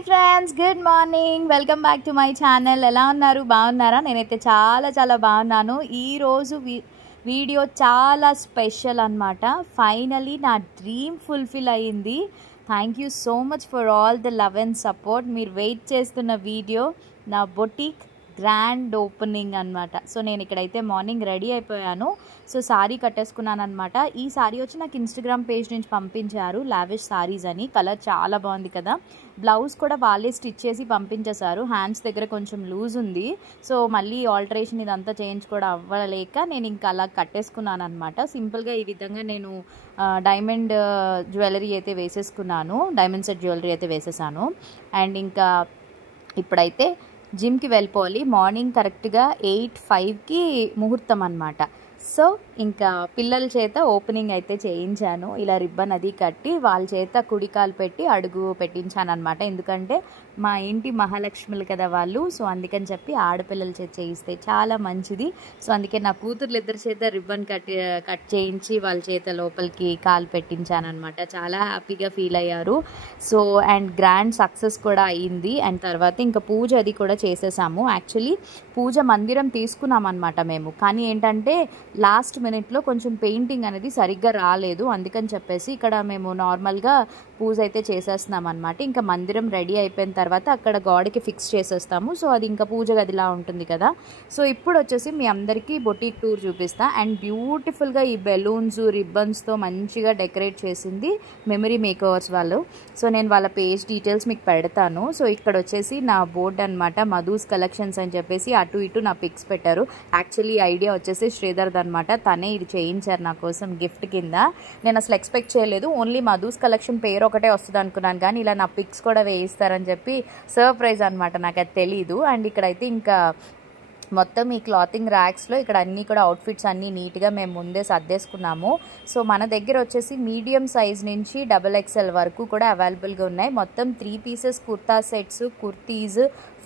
Hi friends, good morning. Welcome back to my channel. ఎలా ఉన్నారు? బాగున్నారా? నేనైతే చాలా బాగున్నాను. ఈరోజు వీడియో చాలా స్పెషల్ అనమాట. ఫైనలీ నా డ్రీమ్ ఫుల్ఫిల్ అయ్యింది. Thank you so much for all the love and support. మీరు వెయిట్ చేస్తున్న వీడియో నా బొటిక్ గ్రాండ్ ఓపెనింగ్ అనమాట. సో నేను ఇక్కడైతే మార్నింగ్ రెడీ అయిపోయాను. సో సారీ కట్టేసుకున్నాను అనమాట. ఈ సారీ వచ్చి నాకు ఇన్స్టాగ్రామ్ పేజ్ నుంచి పంపించారు, లావిష్ సారీస్ అని. కలర్ చాలా బాగుంది కదా. బ్లౌజ్ కూడా వాళ్ళే స్టిచ్ చేసి పంపించేశారు. హ్యాండ్స్ దగ్గర కొంచెం లూజ్ ఉంది. సో మళ్ళీ ఆల్టరేషన్ ఇదంతా చేయించుకోవడం అవ్వలేక నేను ఇంకా అలా కట్టేసుకున్నాను అనమాట. సింపుల్గా ఈ విధంగా నేను డైమండ్ జ్యువెలరీ అయితే వేసేసుకున్నాను, డైమండ్ సెట్ జ్యువెలరీ అయితే వేసేసాను. అండ్ ఇంకా ఇప్పుడైతే జిమ్కి వెళ్ళిపోవాలి. మార్నింగ్ కరెక్ట్గా 8:05కి ముహూర్తం అనమాట. సో ఇంకా పిల్లల చేత ఓపెనింగ్ అయితే చేయించాను. ఇలా రిబ్బన్ అది కట్టి వాళ్ళ చేత కుడికాలు పెట్టి అడుగు పెట్టించాను అనమాట. ఎందుకంటే మా ఇంటి మహాలక్ష్ములు కదా వాళ్ళు. సో అందుకని చెప్పి ఆడపిల్లల చేత చేయిస్తే చాలా మంచిది. సో అందుకే నా కూతుర్లు ఇద్దరి చేత రిబ్బన్ కట్ చేయించి వాళ్ళ చేత లోపలికి కాలు పెట్టించాను అనమాట. చాలా హ్యాపీగా ఫీల్ అయ్యారు. సో అండ్ గ్రాండ్ సక్సెస్ కూడా అయ్యింది. అండ్ తర్వాత ఇంకా పూజ అది కూడా చేసేసాము. యాక్చువల్లీ పూజ మందిరం తీసుకున్నాం అనమాట మేము. కానీ ఏంటంటే లాస్ట్ మినిట్లో కొంచెం పెయింటింగ్ అనేది సరిగ్గా రాలేదు. అందుకని చెప్పేసి ఇక్కడ మేము నార్మల్గా పూజ అయితే చేసేస్తున్నాం అనమాట. ఇంకా మందిరం రెడీ అయిపోయిన తర్వాత అక్కడ గోడకి ఫిక్స్ చేసేస్తాము. సో అది ఇంకా పూజ గదిలా ఉంటుంది కదా. సో ఇప్పుడు వచ్చేసి మీ అందరికీ బొటీక్ టూర్ చూపిస్తా. అండ్ బ్యూటిఫుల్గా ఈ బెలూన్స్ రిబ్బన్స్తో మంచిగా డెకరేట్ చేసింది మెమరీ మేకర్స్ వాళ్ళు. సో నేను వాళ్ళ పేజ్ డీటెయిల్స్ మీకు పెడతాను. సో ఇక్కడ వచ్చేసి నా బోర్డ్ అనమాట, మధుస్ కలెక్షన్స్ అని చెప్పేసి అటు ఇటు నా పిక్స్ పెట్టారు. యాక్చువల్లీ ఐడియా వచ్చేసి శ్రీధర్ అనమాట. తనే ఇది చేయించారు నా కోసం గిఫ్ట్ కింద. నేను అసలు ఎక్స్పెక్ట్ చేయలేదు. ఓన్లీ మధుస్ కలెక్షన్ పేరు ఒకటే వస్తుంది అనుకున్నాను, కానీ ఇలా నా పిక్స్ కూడా వేయిస్తారని చెప్పి సర్ప్రైజ్ అనమాట. నాకు అది తెలీదు. అండ్ ఇక్కడైతే ఇంకా మొత్తం ఈ క్లాతింగ్ ర్యాక్స్లో ఇక్కడ అన్నీ కూడా అవుట్ఫిట్స్ అన్నీ నీట్గా మేము ముందే సర్దేసుకున్నాము. సో మన దగ్గర వచ్చేసి మీడియం సైజ్ నుంచి XXL వరకు కూడా అవైలబుల్గా ఉన్నాయి. మొత్తం 3 pieces kurta sets, kurtis,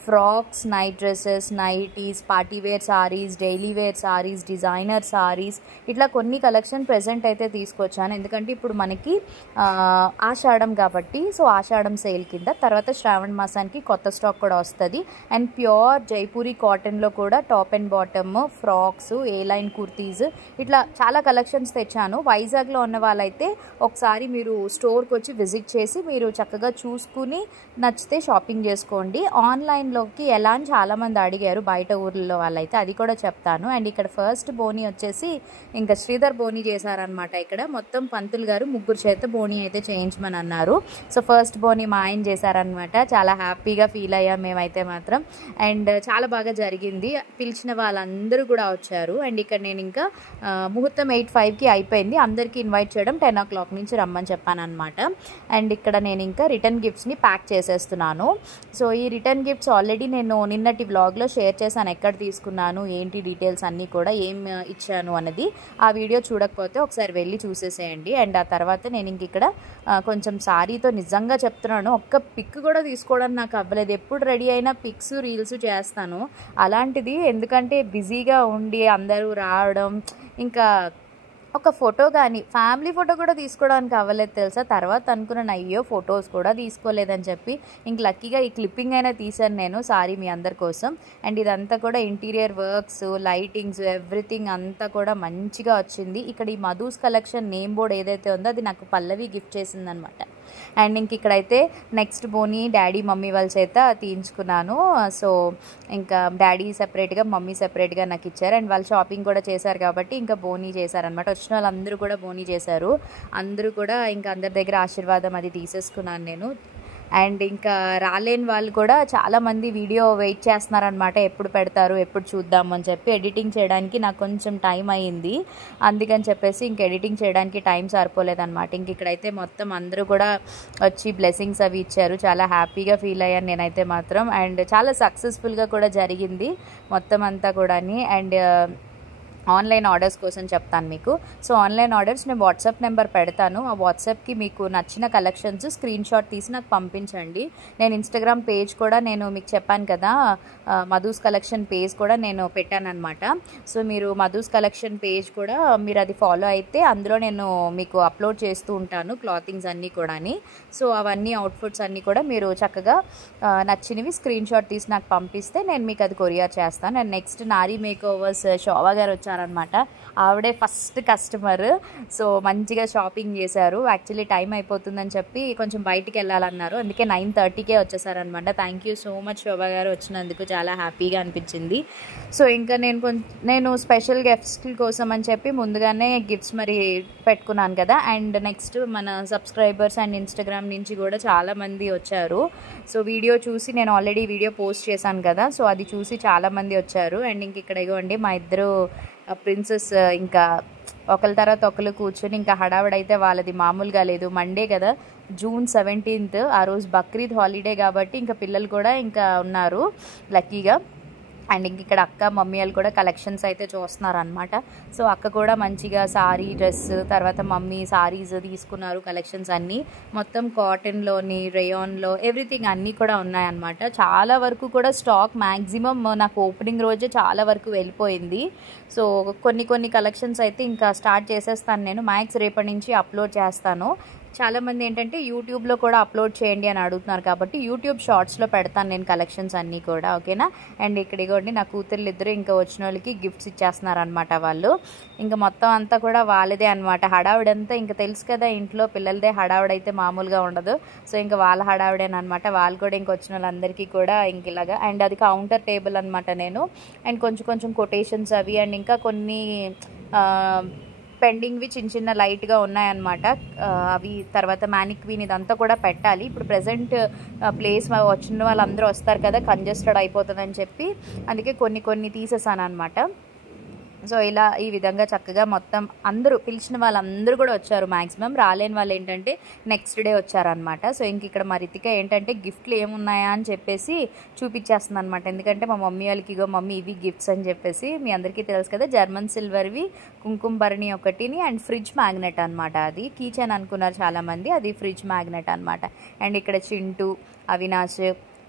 frocks, night dresses, nighties, party wear saris, daily wear saris, designer saris, ఇట్లా కొన్ని కలెక్షన్ ప్రెజెంట్ అయితే తీసుకొచ్చాను. ఎందుకంటే ఇప్పుడు మనకి ఆషాఢం కాబట్టి, సో ఆషాఢం సేల్ కింద తర్వాత శ్రావణ మాసానికి కొత్త స్టాక్ కూడా వస్తుంది. అండ్ ప్యూర్ జైపూరి కాటన్లో కూడా top and bottom frocks, A line kurtis, ఇట్లా చాలా కలెక్షన్స్ తెచ్చాను. వైజాగ్లో ఉన్న వాళ్ళైతే ఒకసారి మీరు స్టోర్కి వచ్చి విజిట్ చేసి మీరు చక్కగా చూసుకుని నచ్చితే షాపింగ్ చేసుకోండి. ఆన్లైన్లోకి ఎలా అని చాలామంది అడిగారు బయట ఊర్లలో వాళ్ళైతే, అది కూడా చెప్తాను. అండ్ ఇక్కడ ఫస్ట్ బోనీ వచ్చేసి ఇంకా శ్రీధర్ బోనీ చేశారనమాట. ఇక్కడ మొత్తం పంతులు గారు 3 చేత బోనీ అయితే చేయించమని అన్నారు. సో ఫస్ట్ బోనీ మా ఆయన చేశారనమాట. చాలా హ్యాపీగా ఫీల్ అయ్యాం మేమైతే మాత్రం. అండ్ చాలా బాగా జరిగింది. పిలిచిన వాళ్ళందరూ కూడా వచ్చారు. అండ్ ఇక్కడ నేను ఇంకా ముహూర్తం 8:05కి అయిపోయింది. అందరికీ ఇన్వైట్ చేయడం 10 o'clock నుంచి రమ్మని చెప్పాను అనమాట. అండ్ ఇక్కడ నేను ఇంకా రిటర్న్ గిఫ్ట్స్ని ప్యాక్ చేసేస్తున్నాను. సో ఈ రిటర్న్ గిఫ్ట్స్ ఆల్రెడీ నేను నిన్నటి వ్లాగ్లో షేర్ చేశాను, ఎక్కడ తీసుకున్నాను ఏంటి డీటెయిల్స్ అన్నీ కూడా, ఏం ఇచ్చాను అన్నది. ఆ వీడియో చూడకపోతే ఒకసారి వెళ్ళి చూసేసేయండి. అండ్ ఆ తర్వాత నేను ఇంక ఇక్కడ కొంచెం సారీతో నిజంగా చెప్తున్నాను, ఒక్క పిక్ కూడా తీసుకోవడానికి నాకు అవ్వలేదు. ఎప్పుడు రెడీ అయినా పిక్స్ రీల్స్ చేస్తాను. అలాంటిది ఎందుకంటే బిజీగా ఉండి అందరూ రావడం, ఇంకా ఒక ఫోటో కానీ ఫ్యామిలీ ఫోటో కూడా తీసుకోవడానికి అవ్వలేదు తెలుసా. తర్వాత అనుకున్నాను అయ్యో ఫొటోస్ కూడా తీసుకోలేదని చెప్పి ఇంక లక్కీగా ఈ క్లిప్పింగ్ అయినా తీశాను నేను సారీ మీ అందరి కోసం. అండ్ ఇదంతా కూడా ఇంటీరియర్ వర్క్స్, లైటింగ్స్, ఎవ్రీథింగ్ అంతా కూడా మంచిగా వచ్చింది. ఇక్కడ ఈ మధుస్ కలెక్షన్ నేమ్ బోర్డ్ ఏదైతే ఉందో అది నాకు పల్లవి గిఫ్ట్ చేసిందనమాట. అండ్ ఇంక ఇక్కడైతే నెక్స్ట్ బోనీ డాడీ మమ్మీ వాళ్ళ చేత తీయించుకున్నాను. సో ఇంకా డాడీ సెపరేట్గా, మమ్మీ సెపరేట్గా నాకు ఇచ్చారు. అండ్ వాళ్ళు షాపింగ్ కూడా చేశారు కాబట్టి ఇంకా బోనీ చేశారనమాట. వచ్చిన వాళ్ళందరూ కూడా బోనీ చేశారు. అందరూ కూడా ఇంకా అందరి దగ్గర ఆశీర్వాదం అది తీసేసుకున్నాను నేను. అండ్ ఇంకా రాలేని వాళ్ళు కూడా చాలామంది వీడియో వెయిట్ చేస్తున్నారనమాట, ఎప్పుడు పెడతారు ఎప్పుడు చూద్దాము అని చెప్పి. ఎడిటింగ్ చేయడానికి నాకు కొంచెం టైం అయ్యింది, అందుకని చెప్పేసి ఇంక ఎడిటింగ్ చేయడానికి టైం సరిపోలేదన్నమాట. ఇంక ఇక్కడైతే మొత్తం అందరూ కూడా వచ్చి బ్లెస్సింగ్స్ అవి ఇచ్చారు. చాలా హ్యాపీగా ఫీల్ అయ్యాను నేనైతే మాత్రం. అండ్ చాలా సక్సెస్ఫుల్గా కూడా జరిగింది మొత్తం అంతా కూడా. అండ్ ఆన్లైన్ ఆర్డర్స్ కోసం చెప్తాను మీకు. సో ఆన్లైన్ ఆర్డర్స్ నేను వాట్సాప్ నెంబర్ పెడతాను. ఆ వాట్సాప్కి మీకు నచ్చిన కలెక్షన్స్ స్క్రీన్ షాట్ తీసి నాకు పంపించండి. నేను ఇన్స్టాగ్రామ్ పేజ్ కూడా నేను మీకు చెప్పాను కదా, మధుస్ కలెక్షన్ పేజ్ కూడా నేను పెట్టాను అనమాట. సో మీరు మధుస్ కలెక్షన్ పేజ్ కూడా మీరు అది ఫాలో అయితే అందులో నేను మీకు అప్లోడ్ చేస్తూ ఉంటాను క్లాతింగ్స్ అన్నీ కూడా. సో అవన్నీ అవుట్ఫిట్స్ అన్నీ కూడా మీరు చక్కగా నచ్చినవి స్క్రీన్ షాట్ తీసి నాకు పంపిస్తే నేను మీకు అది కొరియర్ చేస్తాను. And next Nari make overs శోభా గారు వచ్చారనమాట. ఆవిడే ఫస్ట్ కస్టమర్. సో మంచిగా షాపింగ్ చేశారు. యాక్చువల్లీ టైం అయిపోతుందని చెప్పి కొంచెం బయటికి వెళ్ళాలన్నారు, అందుకే 9:30కే వచ్చేసారనమాట. థ్యాంక్ యూ సో మచ్ శోభా గారు వచ్చినందుకు, చాలా హ్యాపీగా అనిపించింది. సో ఇంకా నేను స్పెషల్ గెస్ట్ల కోసం అని చెప్పి ముందుగానే గిఫ్ట్స్ మరి పెట్టుకున్నాను కదా. అండ్ నెక్స్ట్ మన సబ్స్క్రైబర్స్ అండ్ ఇన్స్టాగ్రామ్ నుంచి కూడా చాలామంది వచ్చారు. సో వీడియో చూసి నేను ఆల్రెడీ వీడియో పోస్ట్ చేశాను కదా, సో అది చూసి చాలామంది వచ్చారు. అండ్ ఇంక ఇక్కడ ఇవ్వండి మా ఇద్దరు ప్రిన్సెస్ ఇంకా ఒకరి తర్వాత ఒకరు కూర్చొని ఇంకా హడావిడైతే వాళ్ళది మామూలుగా లేదు. మండే కదా, June 17th, ఆ రోజు బక్రీద్ హాలిడే కాబట్టి ఇంకా పిల్లలు కూడా ఇంకా ఉన్నారు లక్కీగా. అండ్ ఇంక ఇక్కడ అక్క మమ్మీ వాళ్ళు కూడా కలెక్షన్స్ అయితే చూస్తున్నారు అనమాట. సో అక్క కూడా మంచిగా సారీ డ్రెస్, తర్వాత మమ్మీ సారీస్ తీసుకున్నారు. కలెక్షన్స్ అన్నీ మొత్తం కాటన్లోని, రేయాన్లో ఎవ్రీథింగ్ అన్నీ కూడా ఉన్నాయన్నమాట. చాలా వరకు కూడా స్టాక్ మ్యాక్సిమం నాకు ఓపెనింగ్ రోజే చాలా వరకు వెళ్ళిపోయింది. సో కొన్ని కలెక్షన్స్ అయితే ఇంకా స్టార్ట్ చేసేస్తాను నేను. మ్యాక్స్ రేపటి నుంచి అప్లోడ్ చేస్తాను. చాలామంది ఏంటంటే యూట్యూబ్లో కూడా అప్లోడ్ చేయండి అని అడుగుతున్నారు కాబట్టి యూట్యూబ్ షార్ట్స్లో పెడతాను నేను కలెక్షన్స్ అన్నీ కూడా, ఓకేనా. అండ్ ఇక్కడ ఇగోండి నా కూతుర్లు ఇద్దరు ఇంకా వచ్చిన వాళ్ళకి గిఫ్ట్స్ ఇచ్చేస్తున్నారు అనమాట. వాళ్ళు ఇంకా మొత్తం అంతా కూడా వాళ్ళదే అనమాట. హడావిడంతా ఇంకా తెలుసు కదా, ఇంట్లో పిల్లలదే హడావిడైతే మామూలుగా ఉండదు. సో ఇంకా వాళ్ళ హడావిడేనమాట. వాళ్ళు కూడా ఇంక వచ్చిన వాళ్ళందరికీ కూడా ఇంక ఇలాగా. అండ్ అది కౌంటర్ టేబుల్ అనమాట నేను. అండ్ కొంచెం కొటేషన్స్ అవి అండ్ ఇంకా కొన్ని పెండింగ్వి చిన్న లైట్గా ఉన్నాయన్నమాట. అవి తర్వాత మ్యానిక్వీన్ ఇదంతా కూడా పెట్టాలి. ఇప్పుడు ప్రజెంట్ ప్లేస్ వచ్చిన వాళ్ళందరూ వస్తారు కదా, కంజెస్టెడ్ అయిపోతుందని చెప్పి అందుకే కొన్ని తీసేసాను అనమాట. సో ఇలా ఈ విధంగా చక్కగా మొత్తం అందరూ పిలిచిన వాళ్ళందరూ కూడా వచ్చారు. మ్యాక్సిమం రాలేని వాళ్ళు ఏంటంటే నెక్స్ట్ డే వచ్చారనమాట. సో ఇంక ఇక్కడ మా రితిక ఏంటంటే గిఫ్ట్లు ఏమున్నాయా అని చెప్పేసి చూపించేస్తుంది అనమాట. ఎందుకంటే మా మమ్మీ వాళ్ళకి ఇగో మమ్మీ ఇవి గిఫ్ట్స్ అని చెప్పేసి, మీ అందరికీ తెలుసు కదా, జర్మన్ సిల్వర్వి కుంకుమ భరణి ఒకటిని అండ్ ఫ్రిడ్జ్ మ్యాగ్నెట్ అనమాట. అది కీచెన్ అనుకున్నారు చాలామంది, అది ఫ్రిడ్జ్ మ్యాగ్నెట్ అనమాట. అండ్ ఇక్కడ చింటూ, అవినాష్,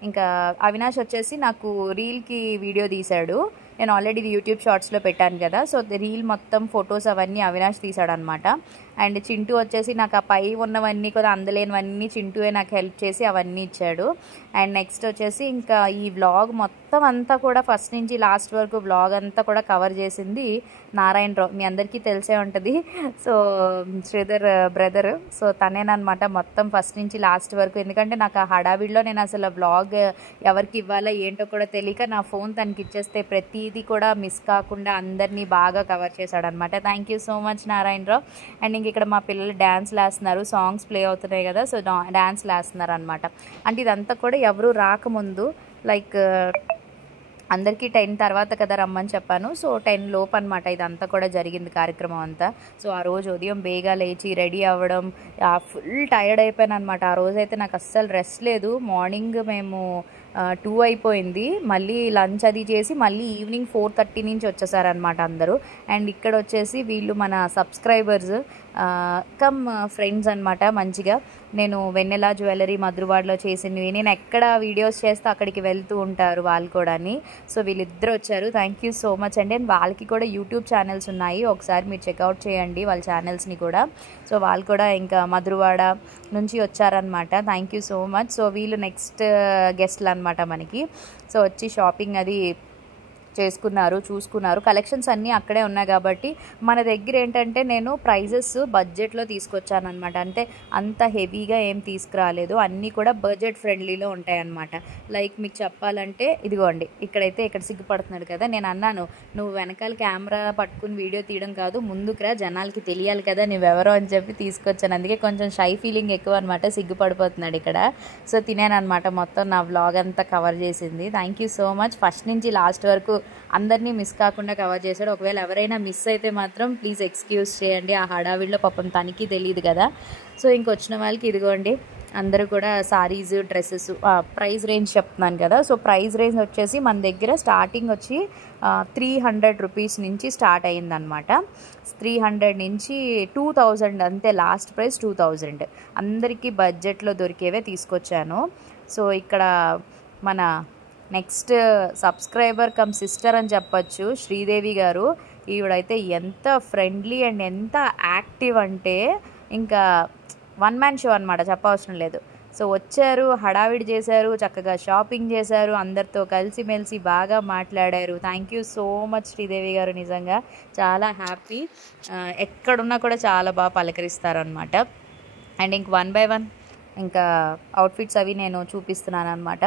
ఇంకా అవినాష్ వచ్చేసి నాకు రీల్కి వీడియో తీశాడు. నేను ఆల్రెడీ యూట్యూబ్ షార్ట్స్లో పెట్టాను కదా, సో రీల్ మొత్తం ఫొటోస్ అవన్నీ అవినాష్ తీసాడనమాట. అండ్ చింటూ వచ్చేసి నాకు ఆ పై ఉన్నవన్నీ కూడా అందలేనివన్నీ చింటూయే నాకు హెల్ప్ చేసి అవన్నీ ఇచ్చాడు. అండ్ నెక్స్ట్ వచ్చేసి ఇంకా ఈ వ్లాగ్ మొత్తం అంతా కూడా ఫస్ట్ నుంచి లాస్ట్ వరకు వ్లాగ్ అంతా కూడా కవర్ చేసింది నారాయణరావు, మీ అందరికీ తెలిసే ఉంటుంది. సో శ్రీధర్ బ్రదర్, సో తనేనమాట మొత్తం ఫస్ట్ నుంచి లాస్ట్ వరకు. ఎందుకంటే నాకు ఆ హడావిడిలో నేను అసలు వ్లాగ్ ఎవరికి ఇవ్వాలో ఏంటో కూడా తెలియక నా ఫోన్ తనకి ఇచ్చేస్తే ప్రతిదీ కూడా మిస్ కాకుండా అందరినీ బాగా కవర్ చేశాడనమాట. Thank you so much Narayanarao. And ఇక్కడ మా పిల్లలు డ్యాన్స్లు వేస్తున్నారు, సాంగ్స్ ప్లే అవుతున్నాయి కదా, సో డ్యాన్స్లు వేస్తున్నారు అనమాట. అంటే ఇదంతా కూడా ఎవరు రాకముందు, లైక్ అందరికీ 10 తర్వాత కదా రమ్మని చెప్పాను. సో 10 లోపు అనమాట ఇదంతా కూడా జరిగింది కార్యక్రమం అంతా. సో ఆ రోజు ఉదయం బేగా లేచి రెడీ అవ్వడం, ఫుల్ టైర్డ్ అయిపోయాను అనమాట. ఆ రోజైతే నాకు అస్సలు రెస్ట్ లేదు. మార్నింగ్ మేము 2 అయిపోయింది, మళ్ళీ లంచ్ అది చేసి మళ్ళీ ఈవినింగ్ 4:30 నుంచి వచ్చేసారనమాట అందరూ. అండ్ ఇక్కడ వచ్చేసి వీళ్ళు మన సబ్స్క్రైబర్స్ కమ్ ఫ్రెండ్స్ అనమాట. మంచిగా నేను వెన్నెల జ్యువెలరీ మధురవాడలో చేసినవి, నేను ఎక్కడ వీడియోస్ చేస్తే అక్కడికి వెళ్తూ ఉంటారు వాళ్ళు కూడా. సో వీళ్ళిద్దరు వచ్చారు, థ్యాంక్ యూ సో మచ్ అండి. అండ్ వాళ్ళకి కూడా యూట్యూబ్ ఛానల్స్ ఉన్నాయి, ఒకసారి మీరు చెక్అవుట్ చేయండి వాళ్ళ ఛానల్స్ని కూడా. సో వాళ్ళు కూడా ఇంకా మధురవాడ నుంచి వచ్చారనమాట. Thank you so much. So వీళ్ళు నెక్స్ట్ గెస్ట్లు అనమాట మనకి. సో వచ్చి షాపింగ్ అది చేసుకున్నారు, చూసుకున్నారు. కలెక్షన్స్ అన్నీ అక్కడే ఉన్నాయి కాబట్టి మన దగ్గర ఏంటంటే నేను ప్రైజెస్ బడ్జెట్లో తీసుకొచ్చాను అనమాట. అంటే అంత హెవీగా ఏం తీసుకురాలేదు, అన్నీ కూడా బడ్జెట్ ఫ్రెండ్లీలో ఉంటాయన్నమాట. లైక్ మీకు చెప్పాలంటే ఇదిగోండి, ఇక్కడైతే ఇక్కడ సిగ్గుపడుతున్నాడు కదా, నేను అన్నాను నువ్వు వెనకాల కెమెరా పట్టుకుని వీడియో తీయడం కాదు, ముందుకురా జనాలకి తెలియాలి కదా నువ్వెవరో అని చెప్పి తీసుకొచ్చాను. అందుకే కొంచెం షై ఫీలింగ్ ఎక్కువ అనమాట, సిగ్గుపడిపోతున్నాడు ఇక్కడ. సో తినాను అనమాట, మొత్తం నా వ్లాగ్ అంతా కవర్ చేసింది. Thank you so much. First నుంచి లాస్ట్ వరకు అందరినీ మిస్ కాకుండా కవర్ చేశాడు. ఒకవేళ ఎవరైనా మిస్ అయితే మాత్రం ప్లీజ్ ఎక్స్క్యూజ్ చేయండి, ఆ హడావిడిలో పాపం తనకి తెలియదు కదా. సో ఇంకొచ్చిన వాళ్ళకి ఇదిగోండి అందరూ కూడా సారీస్ డ్రెస్సెస్ ప్రైస్ రేంజ్ చెప్తున్నాను కదా. సో ప్రైస్ రేంజ్ వచ్చేసి మన దగ్గర స్టార్టింగ్ వచ్చి 300 రూపీస్ నుంచి స్టార్ట్ అయ్యిందనమాట. 300 నుంచి 2000 అంతే, లాస్ట్ ప్రైస్ 2000. అందరికీ బడ్జెట్లో దొరికేవే తీసుకొచ్చాను. సో ఇక్కడ మన నెక్స్ట్ సబ్స్క్రైబర్ కమ్ సిస్టర్ అని చెప్పచ్చు, శ్రీదేవి గారు. ఈవిడైతే ఎంత ఫ్రెండ్లీ అండ్ ఎంత యాక్టివ్ అంటే ఇంకా వన్ మ్యాన్ షో అనమాట, చెప్పవసరం లేదు. సో వచ్చారు, హడావిడి చేశారు, చక్కగా షాపింగ్ చేశారు, అందరితో కలిసిమెలిసి బాగా మాట్లాడారు. Thank you so much Sridevi గారు, నిజంగా చాలా హ్యాపీ. ఎక్కడున్నా కూడా చాలా బాగా పలకరిస్తారు అనమాట. అండ్ ఇంక 1 by 1 ఇంకా అవుట్ఫిట్స్ అవి నేను చూపిస్తున్నాను అనమాట.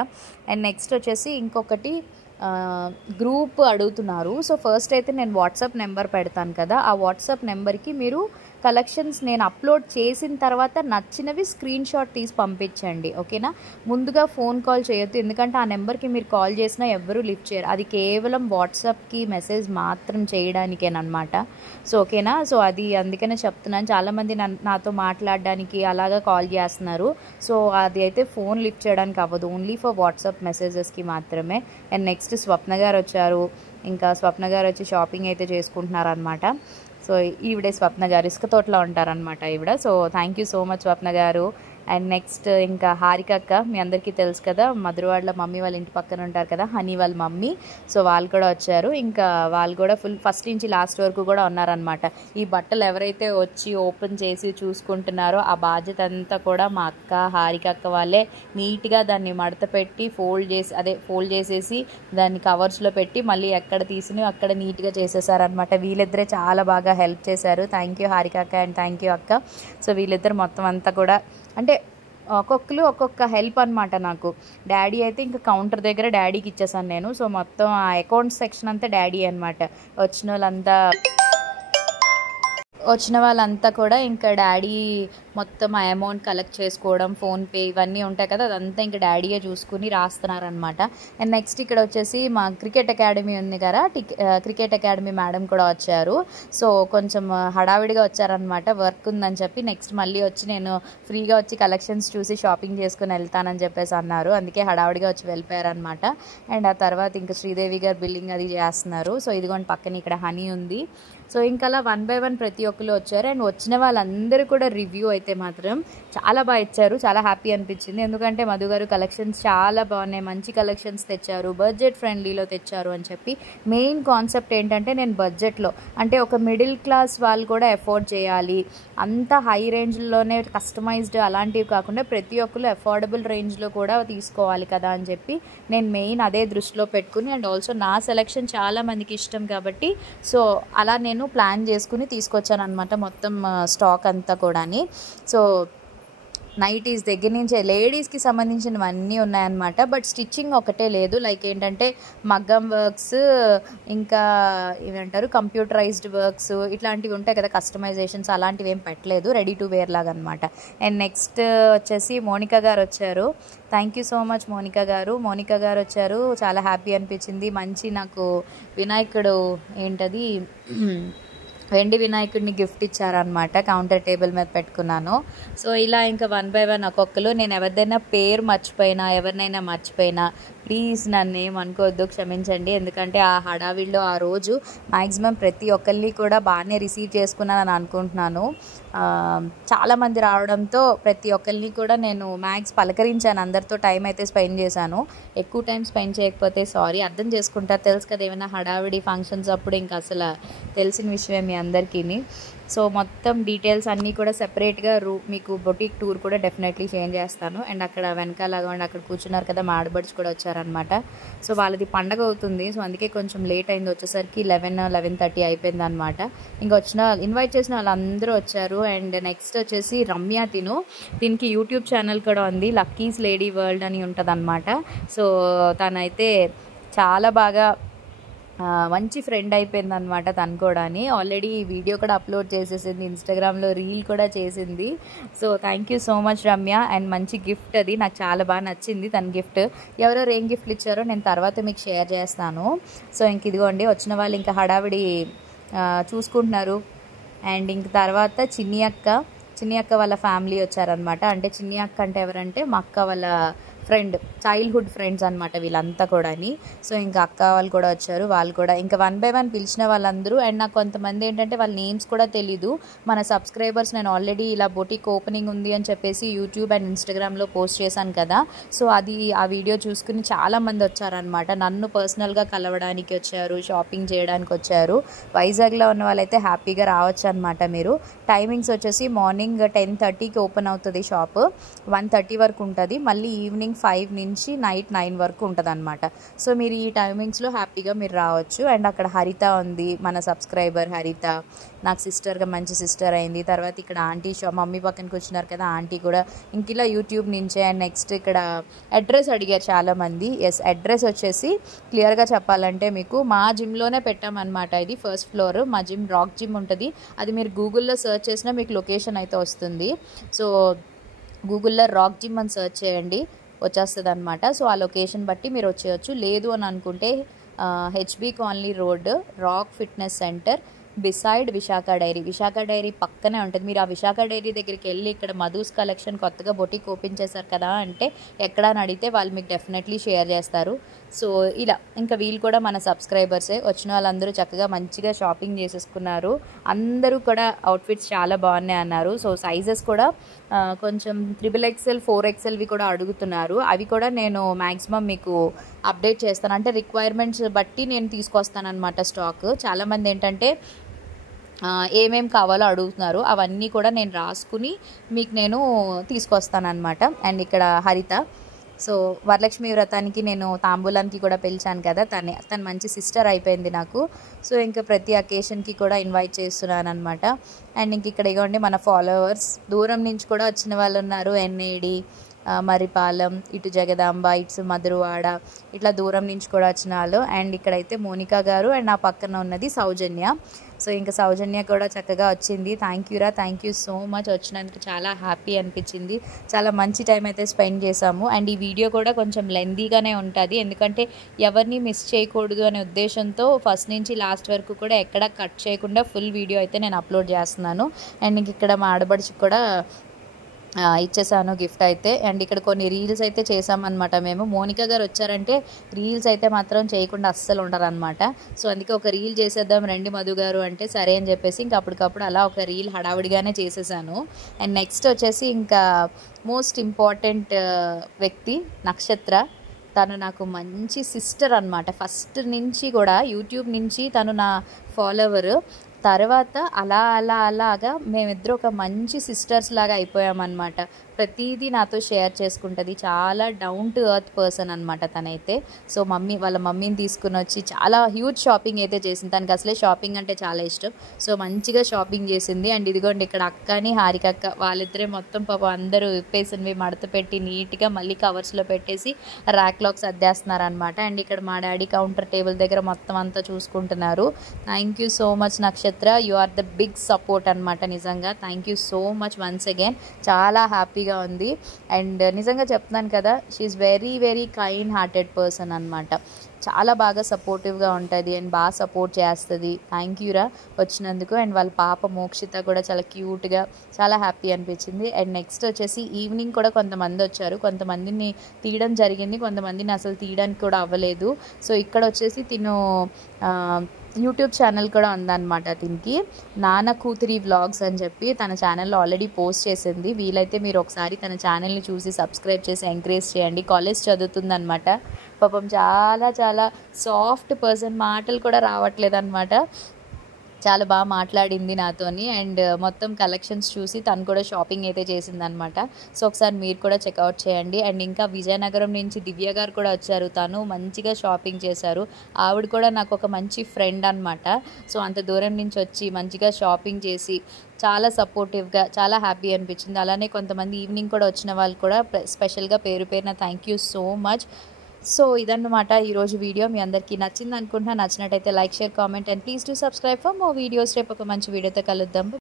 అండ్ నెక్స్ట్ వచ్చేసి ఇంకొకటి గ్రూప్ అడుగుతున్నారు. సో ఫస్ట్ అయితే నేను వాట్సాప్ నెంబర్ పెడతాను కదా, ఆ వాట్సాప్ నెంబర్కి మీరు కలెక్షన్స్ నేను అప్లోడ్ చేసిన తర్వాత నచ్చినవి స్క్రీన్ షాట్ తీసి పంపించండి, ఓకేనా. ముందుగా ఫోన్ కాల్ చేయొద్దు, ఎందుకంటే ఆ నెంబర్కి మీరు కాల్ చేసినా ఎవ్వరూ లిఫ్ట్ చేయరు. అది కేవలం వాట్సాప్కి మెసేజ్ మాత్రం చేయడానికేనమాట. సో ఓకేనా. సో అది అందుకనే చెప్తున్నాను, చాలామంది నాతో మాట్లాడడానికి అలాగా కాల్ చేస్తున్నారు. సో అది అయితే ఫోన్ లిఫ్ట్ చేయడానికి అవ్వదు, ఓన్లీ ఫర్ వాట్సాప్ మెసేజెస్కి మాత్రమే. అండ్ నెక్స్ట్ స్వప్న గారు వచ్చారు. ఇంకా స్వప్న గారు వచ్చి షాపింగ్ అయితే చేసుకుంటున్నారు అనమాట. సో ఈవిడే స్వప్న గారు, ఇసుక తోటలో ఉంటారనమాట ఈవిడ. So thank you so much Swapna గారు. అండ్ నెక్స్ట్ ఇంకా హారిక అక్క, మీ అందరికీ తెలుసు కదా, మధురవాడలో మమ్మీ వాళ్ళ ఇంటి పక్కన ఉంటారు కదా, హనీ వాళ్ళ మమ్మీ. సో వాళ్ళు కూడా వచ్చారు. ఇంకా వాళ్ళు కూడా ఫుల్ ఫస్ట్ నుంచి లాస్ట్ వరకు కూడా ఉన్నారనమాట. ఈ బట్టలు ఎవరైతే వచ్చి ఓపెన్ చేసి చూసుకుంటున్నారో ఆ బాధ్యత అంతా కూడా మా అక్క హారిక అక్క వాళ్ళే నీట్గా దాన్ని మడత పెట్టి ఫోల్డ్ చేసేసి దాన్ని కవర్స్లో పెట్టి మళ్ళీ ఎక్కడ తీసినవి అక్కడ నీట్గా చేసేసారనమాట. వీళ్ళిద్దరే చాలా బాగా హెల్ప్ చేశారు. థ్యాంక్ యూ హారిక అక్క అండ్ థ్యాంక్ యూ అక్క. సో వీళ్ళిద్దరు మొత్తం అంతా కూడా అంటే ఒక్కొక్కరు ఒక్కొక్క హెల్ప్ అనమాట. నాకు డాడీ అయితే ఇంకా కౌంటర్ దగ్గర డాడీకి ఇచ్చేసాను నేను. సో మొత్తం ఆ అకౌంట్ సెక్షన్ అంతా డాడీ అనమాట. వచ్చిన వాళ్ళంతా కూడా ఇంకా డాడీ మొత్తం ఆ అమౌంట్ కలెక్ట్ చేసుకోవడం, ఫోన్పే ఇవన్నీ ఉంటాయి కదా, అదంతా ఇంకా డాడీయే చూసుకుని రాస్తున్నారనమాట. అండ్ నెక్స్ట్ ఇక్కడ వచ్చేసి మా క్రికెట్ అకాడమీ ఉంది కదా, క్రికెట్ అకాడమీ మేడం కూడా వచ్చారు. సో కొంచెం హడావిడిగా వచ్చారనమాట, వర్క్ ఉందని చెప్పి. నెక్స్ట్ మళ్ళీ వచ్చి నేను ఫ్రీగా వచ్చి కలెక్షన్స్ చూసి షాపింగ్ చేసుకుని వెళ్తానని చెప్పేసి అన్నారు, అందుకే హడావిడిగా వచ్చి వెళ్ళిపోయారనమాట. అండ్ ఆ తర్వాత ఇంకా శ్రీదేవి గారు బిల్లింగ్ అది చేస్తున్నారు. సో ఇదిగోండి పక్కన ఇక్కడ హనీ ఉంది. సో ఇంకా అలా 1 by 1 ప్రతి ఒక్కరు వచ్చారు. అండ్ వచ్చిన వాళ్ళందరూ కూడా రివ్యూ అయితే మాత్రం చాలా బాగా ఇచ్చారు, చాలా హ్యాపీ అనిపించింది. ఎందుకంటే మధు గారు కలెక్షన్స్ చాలా బాగున్నాయి, మంచి కలెక్షన్స్ తెచ్చారు, బడ్జెట్ ఫ్రెండ్లీలో తెచ్చారు అని చెప్పి. మెయిన్ కాన్సెప్ట్ ఏంటంటే నేను బడ్జెట్లో అంటే ఒక మిడిల్ క్లాస్ వాళ్ళు కూడా ఎఫోర్డ్ చేయాలి, అంత హై రేంజ్లోనే కస్టమైజ్డ్ అలాంటివి కాకుండా ప్రతి ఒక్కరు అఫోర్డబుల్ రేంజ్లో కూడా తీసుకోవాలి కదా అని చెప్పి నేను మెయిన్ అదే దృష్టిలో పెట్టుకుని, అండ్ ఆల్సో నా సెలెక్షన్ చాలా మందికి ఇష్టం కాబట్టి సో అలా నేను ప్లాన్ చేసుకుని తీసుకొచ్చాను అనమాట మొత్తం స్టాక్ అంతా కూడాని. సో నైటీస్ దగ్గర నుంచి లేడీస్కి సంబంధించినవన్నీ ఉన్నాయన్నమాట. బట్ స్టిచ్చింగ్ ఒకటే లేదు, లైక్ ఏంటంటే మగ్గం వర్క్స్, ఇంకా ఏమంటారు కంప్యూటరైజ్డ్ వర్క్స్ ఇట్లాంటివి ఉంటాయి కదా, కస్టమైజేషన్స్ అలాంటివి ఏం పెట్టలేదు, రెడీ టు వేర్ లాగా అనమాట. అండ్ నెక్స్ట్ వచ్చేసి మోనికా గారు వచ్చారు. Thank you so much Monica గారు వచ్చారు, చాలా హ్యాపీ అనిపించింది. మంచి నాకు వినాయకుడు ఏంటది వెండి వినాయకుడిని గిఫ్ట్ ఇచ్చారనమాట, కౌంటర్ టేబుల్ మీద పెట్టుకున్నాను. సో ఇలా ఇంకా 1 by 1 ఒక్కొక్కరు, నేను ఎవరిదైనా పేరు మర్చిపోయినా ఎవరినైనా మర్చిపోయినా ప్లీజ్ నన్ను ఏమనుకోవద్దు, క్షమించండి. ఎందుకంటే ఆ హడావిడిలో ఆ రోజు మ్యాక్సిమం ప్రతి ఒక్కరిని కూడా బాగానే రిసీవ్ చేసుకున్నానని అనుకుంటున్నాను. చాలామంది రావడంతో ప్రతి ఒక్కరిని కూడా నేను పలకరించాను, అందరితో టైం అయితే స్పెండ్ చేశాను. ఎక్కువ టైం స్పెండ్ చేయకపోతే సారీ, అర్థం చేసుకుంటారు, తెలుసు కదా ఏమైనా హడావిడి ఫంక్షన్స్ అప్పుడు ఇంకా అసలు తెలిసిన విషయమే మీ అందరికీ. సో మొత్తం డీటెయిల్స్ అన్నీ కూడా సెపరేట్గా మీకు బొటిక్ టూర్ కూడా డెఫినెట్లీ షేర్ చేస్తాను. అండ్ అక్కడ వెనకాలగా అక్కడ కూర్చున్నారు కదా మా ఆడబడ్స్ కూడా వచ్చారనమాట. సో వాళ్ళది పండగ అవుతుంది, సో అందుకే కొంచెం లేట్ అయింది, వచ్చేసరికి 11-11:30 అయిపోయింది అనమాట. ఇంకా ఇన్వైట్ చేసిన వాళ్ళందరూ వచ్చారు. అండ్ నెక్స్ట్ వచ్చేసి రమ్య, దీనికి యూట్యూబ్ ఛానల్ కూడా ఉంది, లక్కీస్ లేడీ వరల్డ్ అని ఉంటుంది అనమాట. సో తనైతే చాలా బాగా మంచి ఫ్రెండ్ అయిపోయింది అనమాట తను కూడా. ఆల్రెడీ వీడియో కూడా అప్లోడ్ చేసేసింది, ఇన్స్టాగ్రామ్లో రీల్ కూడా చేసింది. So thank you so much Ramya. And మంచి గిఫ్ట్ అది నాకు చాలా బాగా నచ్చింది తన గిఫ్ట్. ఎవరెవరు ఏం గిఫ్ట్లు ఇచ్చారో నేను తర్వాత మీకు షేర్ చేస్తాను. సో ఇంక ఇదిగోండి వచ్చిన వాళ్ళు ఇంకా హడావిడి చూసుకుంటున్నారు. అండ్ ఇంక తర్వాత చిన్ని చిన్ని అక్క వాళ్ళ ఫ్యామిలీ వచ్చారనమాట. అంటే చిన్ని అక్క అంటే ఎవరంటే మా అక్క వాళ్ళ ఫ్రెండ్, చైల్డ్హుడ్ ఫ్రెండ్స్ అనమాట వీళ్ళంతా కూడాని. సో ఇంకా అక్క వాళ్ళు కూడా వచ్చారు, వాళ్ళు కూడా ఇంకా 1 by 1 పిలిచిన వాళ్ళందరూ. అండ్ నాకు కొంతమంది ఏంటంటే వాళ్ళ నేమ్స్ కూడా తెలీదు. మన సబ్స్క్రైబర్స్, నేను ఆల్రెడీ ఇలా బొటిక్ ఓపెనింగ్ ఉంది అని చెప్పేసి యూట్యూబ్ అండ్ ఇన్స్టాగ్రామ్లో పోస్ట్ చేశాను కదా, సో అది ఆ వీడియో చూసుకుని చాలామంది వచ్చారనమాట. నన్ను పర్సనల్గా కలవడానికి వచ్చారు, షాపింగ్ చేయడానికి వచ్చారు. వైజాగ్లో ఉన్న వాళ్ళైతే హ్యాపీగా రావచ్చు అనమాట. మీరు టైమింగ్స్ వచ్చేసి మార్నింగ్ 10:30కి ఓపెన్ అవుతుంది షాప్, 1:30 వరకు ఉంటుంది. మళ్ళీ ఈవినింగ్ 5 నుంచి నైట్ 9 వరకు ఉంటుంది అనమాట. సో మీరు ఈ టైమింగ్స్లో హ్యాపీగా మీరు రావచ్చు. అండ్ అక్కడ హరిత ఉంది, మన సబ్స్క్రైబర్ హరిత, నాకు సిస్టర్గా మంచి సిస్టర్ అయింది. తర్వాత ఇక్కడ ఆంటీ మమ్మీ పక్కన కూర్చున్నారు కదా, ఆంటీ కూడా ఇంక ఇలా యూట్యూబ్ నుంచే. అండ్ నెక్స్ట్ ఇక్కడ అడ్రస్ అడిగారు చాలామంది. ఎస్, అడ్రస్ వచ్చేసి క్లియర్గా చెప్పాలంటే మీకు మా జిమ్లోనే పెట్టామన్నమాట. ఇది ఫస్ట్ ఫ్లోర్ మా జిమ్, రాక్ జిమ్ ఉంటుంది. అది మీరు గూగుల్లో సెర్చ్ చేసినా మీకు లొకేషన్ అయితే వస్తుంది. సో గూగుల్లో రాక్ జిమ్ అని సెర్చ్ చేయండి, వచ్చేస్తుంది అనమాట. సో ఆ లొకేషన్ బట్టి మీరు వచ్చేయచ్చు. లేదు అని అనుకుంటే HB colony road, rock fitness centre beside Visakha dairy పక్కనే ఉంటుంది. మీరు ఆ విశాఖ డైరీ దగ్గరికి వెళ్ళి ఇక్కడ మధుస్ కలెక్షన్ కొత్తగా బొటిక్ ఓపెన్ చేశారు కదా అంటే ఎక్కడ అని అడిగితే వాళ్ళు మీకు డెఫినెట్లీ షేర్ చేస్తారు. సో ఇలా ఇంకా వీళ్ళు కూడా మన సబ్స్క్రైబర్సే. వచ్చిన వాళ్ళందరూ చక్కగా మంచిగా షాపింగ్ చేసేసుకున్నారు. అందరూ కూడా అవుట్ఫిట్స్ చాలా బాగున్నాయి అన్నారు. సో సైజెస్ కూడా కొంచెం 3XL 4XLవి కూడా అడుగుతున్నారు. అవి కూడా నేను మ్యాక్సిమం మీకు అప్డేట్ చేస్తాను. అంటే రిక్వైర్మెంట్స్ బట్టి నేను తీసుకొస్తాను అనమాట స్టాక్. చాలామంది ఏంటంటే ఏమేం కావాలో అడుగుతున్నారు, అవన్నీ కూడా నేను రాసుకుని మీకు నేను తీసుకొస్తానమాట. అండ్ ఇక్కడ హరిత, సో వరలక్ష్మి వ్రతానికి నేను తాంబూలానికి కూడా పిలిచాను కదా, తను మంచి సిస్టర్ అయిపోయింది నాకు. సో ఇంకా ప్రతి అకేషన్కి కూడా ఇన్వైట్ చేస్తున్నాను అనమాట. అండ్ ఇంక ఇక్కడ ఇవ్వండి మన ఫాలోవర్స్, దూరం నుంచి కూడా వచ్చిన వాళ్ళు ఉన్నారు. ఎన్ఏడి, మరిపాలెం, ఇటు జగదాంబ, ఇటు మధురవాడ, ఇట్లా దూరం నుంచి కూడా వచ్చిన వాళ్ళు. అండ్ ఇక్కడైతే మోనికా గారు, అండ్ నా పక్కన ఉన్నది సౌజన్య. సో ఇంకా సౌజన్య కూడా చక్కగా వచ్చింది. థ్యాంక్ యూ సో మచ్, వచ్చినందుకు చాలా హ్యాపీ అనిపించింది. చాలా మంచి టైం అయితే స్పెండ్ చేసాము. అండ్ ఈ వీడియో కూడా కొంచెం లెందీగానే ఉంటుంది, ఎందుకంటే ఎవరిని మిస్ చేయకూడదు అనే ఉద్దేశంతో ఫస్ట్ నుంచి లాస్ట్ వరకు కూడా ఎక్కడ కట్ చేయకుండా ఫుల్ వీడియో అయితే నేను అప్లోడ్ చేస్తున్నాను. అండ్ ఇంక ఇక్కడ మా ఆడబడికి కూడా ఇచ్చేసాను గిఫ్ట్ అయితే. అండ్ ఇక్కడ కొన్ని రీల్స్ అయితే చేసామన్నమాట మేము. మోనికా గారు వచ్చారంటే రీల్స్ అయితే మాత్రం చేయకుండా అస్సలు ఉండరనమాట. సో అందుకే ఒక రీల్ చేసేద్దాం రండి మధు గారు అంటే సరే అని చెప్పేసి ఇంకా అప్పటికప్పుడు అలా ఒక రీల్ హడావుడిగానే చేసేసాను. అండ్ నెక్స్ట్ వచ్చేసి ఇంకా మోస్ట్ ఇంపార్టెంట్ వ్యక్తి నక్షత్ర. తను నాకు మంచి సిస్టర్ అనమాట. ఫస్ట్ నుంచి కూడా యూట్యూబ్ నుంచి తను నా ఫాలోవర్. తర్వాత అలాగా మేమిద్దరు ఒక మంచి సిస్టర్స్ లాగా అయిపోయామన్నమాట. ప్రతిదీ నాతో షేర్ చేసుకుంటుంది. చాలా డౌన్ టు ఎర్త్ పర్సన్ అనమాట తనైతే. సో వాళ్ళ మమ్మీని తీసుకుని వచ్చి చాలా హ్యూజ్ షాపింగ్ అయితే చేసింది. తనకి అసలే షాపింగ్ అంటే చాలా ఇష్టం. సో మంచిగా షాపింగ్ చేసింది. అండ్ ఇదిగోండి ఇక్కడ అక్కని హారిక అక్క, వాళ్ళిద్దరే మొత్తం పాపం అందరూ విప్పేసినవి మడత పెట్టి నీట్గా మళ్ళీ కవర్స్లో పెట్టేసి ర్యాక్లోకి సర్దేస్తున్నారనమాట. అండ్ ఇక్కడ మా డాడీ కౌంటర్ టేబుల్ దగ్గర మొత్తం అంతా చూసుకుంటున్నారు. Thank you so much Nakshatra, you are the big support అనమాట. నిజంగా thank you so much once again. చాలా హ్యాపీగా ఉంది. అండ్ నిజంగా చెప్తున్నాను కదా, she is very very kind hearted person అనమాట. చాలా బాగా సపోర్టివ్గా ఉంటుంది అండ్ బాగా సపోర్ట్ చేస్తుంది. థ్యాంక్ యూరా వచ్చినందుకు. అండ్ వాళ్ళ పాప మోక్షిత కూడా చాలా క్యూట్గా, చాలా హ్యాపీ అనిపించింది. అండ్ నెక్స్ట్ వచ్చేసి ఈవినింగ్ కూడా కొంతమంది వచ్చారు. కొంతమందిని తీయడం జరిగింది, కొంతమందిని అసలు తీయడానికి కూడా అవ్వలేదు. సో ఇక్కడ వచ్చేసి తిను యూట్యూబ్ ఛానల్ కూడా ఉందన్నమాట. దీనికి నాన్న కూతురి వ్లాగ్స్ అని చెప్పి తన ఛానల్లో ఆల్రెడీ పోస్ట్ చేసింది. వీలైతే మీరు ఒకసారి తన ఛానల్ని చూసి సబ్స్క్రైబ్ చేసి ఎంకరేజ్ చేయండి. కాలేజ్ చదువుతుందన్నమాట. పాపం చాలా చాలా సాఫ్ట్ పర్సన్, మాటలు కూడా రావట్లేదు అనమాట. చాలా బాగా మాట్లాడింది నాతోని. అండ్ మొత్తం కలెక్షన్స్ చూసి తను కూడా షాపింగ్ అయితే చేసిందనమాట. సో ఒకసారి మీరు కూడా చెక్అవుట్ చేయండి. అండ్ ఇంకా విజయనగరం నుంచి దివ్య గారు కూడా వచ్చారు. తను మంచిగా షాపింగ్ చేశారు. ఆవిడ కూడా నాకు ఒక మంచి ఫ్రెండ్ అనమాట. సో అంత దూరం నుంచి వచ్చి మంచిగా షాపింగ్ చేసి చాలా సపోర్టివ్గా, చాలా హ్యాపీ అనిపించింది. అలానే కొంతమంది ఈవినింగ్ కూడా వచ్చిన వాళ్ళు కూడా స్పెషల్గా పేరు పేరున thank you so much. So ఇదన్నమాట ఈరోజు వీడియో. మీ అందరికీ నచ్చింది అనుకుంటున్నా. నచ్చినట్టయితే like, share, comment and please do subscribe for more videos. రేపు ఒక మంచి వీడియోతో కలుద్దాం.